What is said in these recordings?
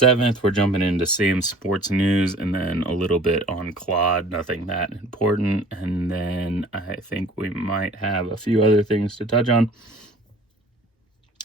7th. We're jumping into same sports news and then a little bit on Claude, nothing that important. And then I think we might have a few other things to touch on.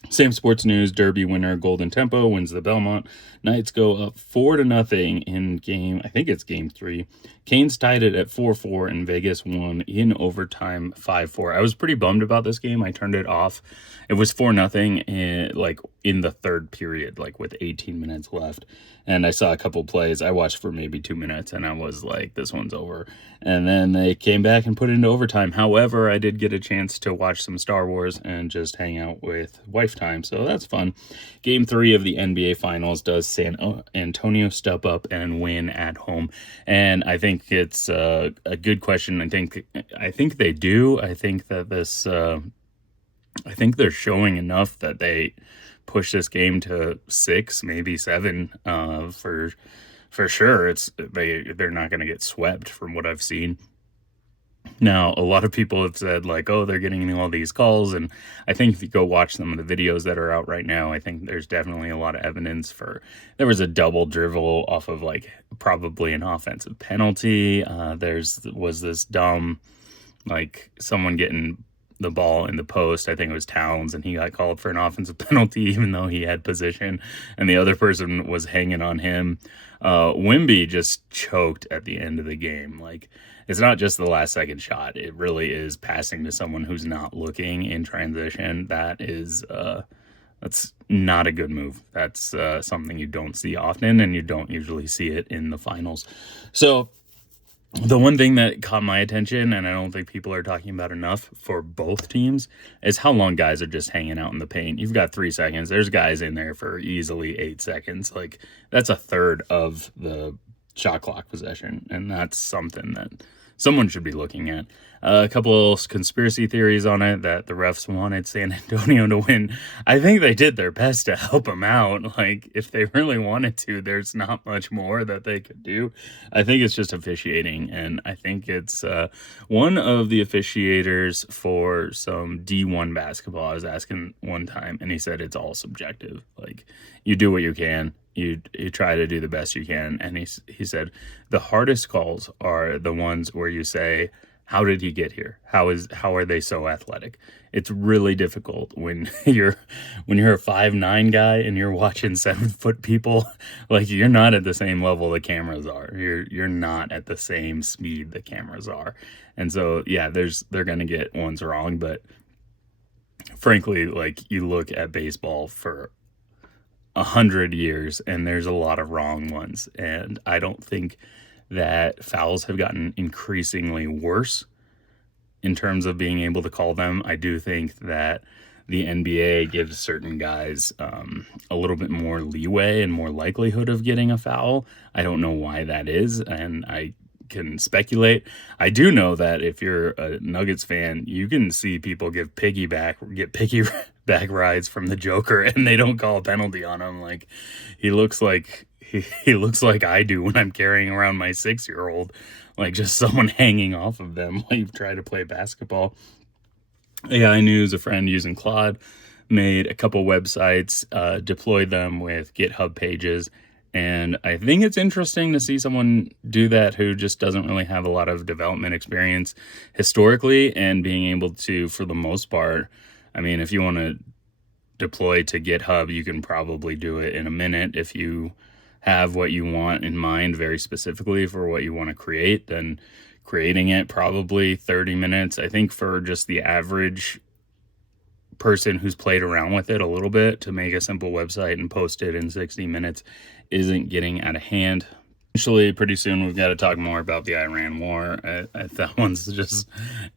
Same sports news, Derby winner Golden Tempo wins the Belmont. Knights go up 4-0 in game, I think it's game 3. Canes tied it at 4-4 and Vegas won in overtime 5-4. I was pretty bummed about this game. I turned it off. It was 4-0 in the third period, like with 18 minutes left. And I saw a couple plays. I watched for maybe 2 minutes and I was like, this one's over. And then they came back and put it into overtime. However, I did get a chance to watch some Star Wars and just hang out with wife time. So that's fun. Game 3 of the NBA Finals. Does San Antonio step up and win at home? And I think it's a good question. I think they do. I think that this... I think they're showing enough that they push this game to 6, maybe 7. For sure, they're not going to get swept from what I've seen. Now, a lot of people have said like, oh, they're getting all these calls, and I think if you go watch some of the videos that are out right now, I think there's definitely a lot of evidence there was a double dribble off of like probably an offensive penalty. Was this dumb, like someone getting the ball in the post. I think it was Towns, and he got called for an offensive penalty even though he had position and the other person was hanging on him. Wemby just choked at the end of the game. Like, it's not just the last second shot. It really is passing to someone who's not looking in transition. That's not a good move. That's something you don't see often, and you don't usually see it in the finals. So the one thing that caught my attention, and I don't think people are talking about enough for both teams, is how long guys are just hanging out in the paint. You've got 3 seconds. There's guys in there for easily 8 seconds. Like, that's a third of the shot clock possession, and that's something that someone should be looking at. A couple conspiracy theories on it, that the refs wanted San Antonio to win. I think they did their best to help them out. Like, if they really wanted to, there's not much more that they could do. I think it's just officiating, and I think it's one of the officiators for some D1 basketball. I was asking one time, and he said it's all subjective. Like, you do what you can. You try to do the best you can. And he said the hardest calls are the ones where you say, how did he get here? How are they so athletic? It's really difficult when you're a 5'9" guy and you're watching 7-foot people. Like, you're not at the same level the cameras are. You're not at the same speed the cameras are. And so, yeah, they're going to get ones wrong. But frankly, like, you look at baseball for 100 years and there's a lot of wrong ones. And I don't think that fouls have gotten increasingly worse in terms of being able to call them. I do think that the NBA gives certain guys a little bit more leeway and more likelihood of getting a foul. I don't know why that is, and I can speculate. I do know that if you're a Nuggets fan, you can see people get piggyback rides from the Joker, and they don't call a penalty on him. Like, he looks like I do when I'm carrying around my 6-year-old, like just someone hanging off of them while you try to play basketball. AI News, a friend using Claude, made a couple websites, deployed them with GitHub pages. And I think it's interesting to see someone do that who just doesn't really have a lot of development experience historically, and being able to, for the most part, I mean, if you want to deploy to GitHub, you can probably do it in a minute. If you have what you want in mind very specifically for what you want to create, then creating it probably 30 minutes. I think for just the average person who's played around with it a little bit, to make a simple website and post it in 60 minutes isn't getting out of hand. Eventually, pretty soon, we've got to talk more about the Iran war. That one's just,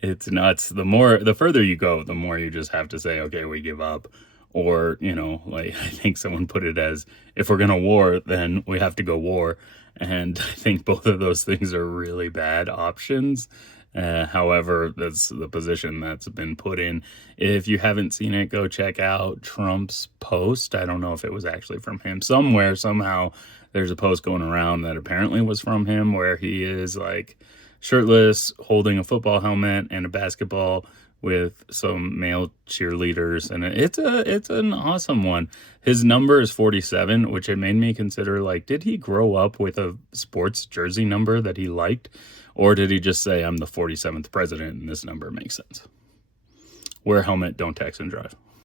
it's nuts. The further you go, the more you just have to say, okay, we give up. Or, like, I think someone put it as, if we're going to war, then we have to go war. And I think both of those things are really bad options. However, that's the position that's been put in. If you haven't seen it, go check out Trump's post. I don't know if it was actually from him. Somehow, there's a post going around that apparently was from him, where he is like shirtless, holding a football helmet and a basketball with some male cheerleaders, and it's an awesome one. His number is 47, which it made me consider, like, did he grow up with a sports jersey number that he liked, or did he just say, I'm the 47th president and this number makes sense? Wear a helmet, don't text and drive.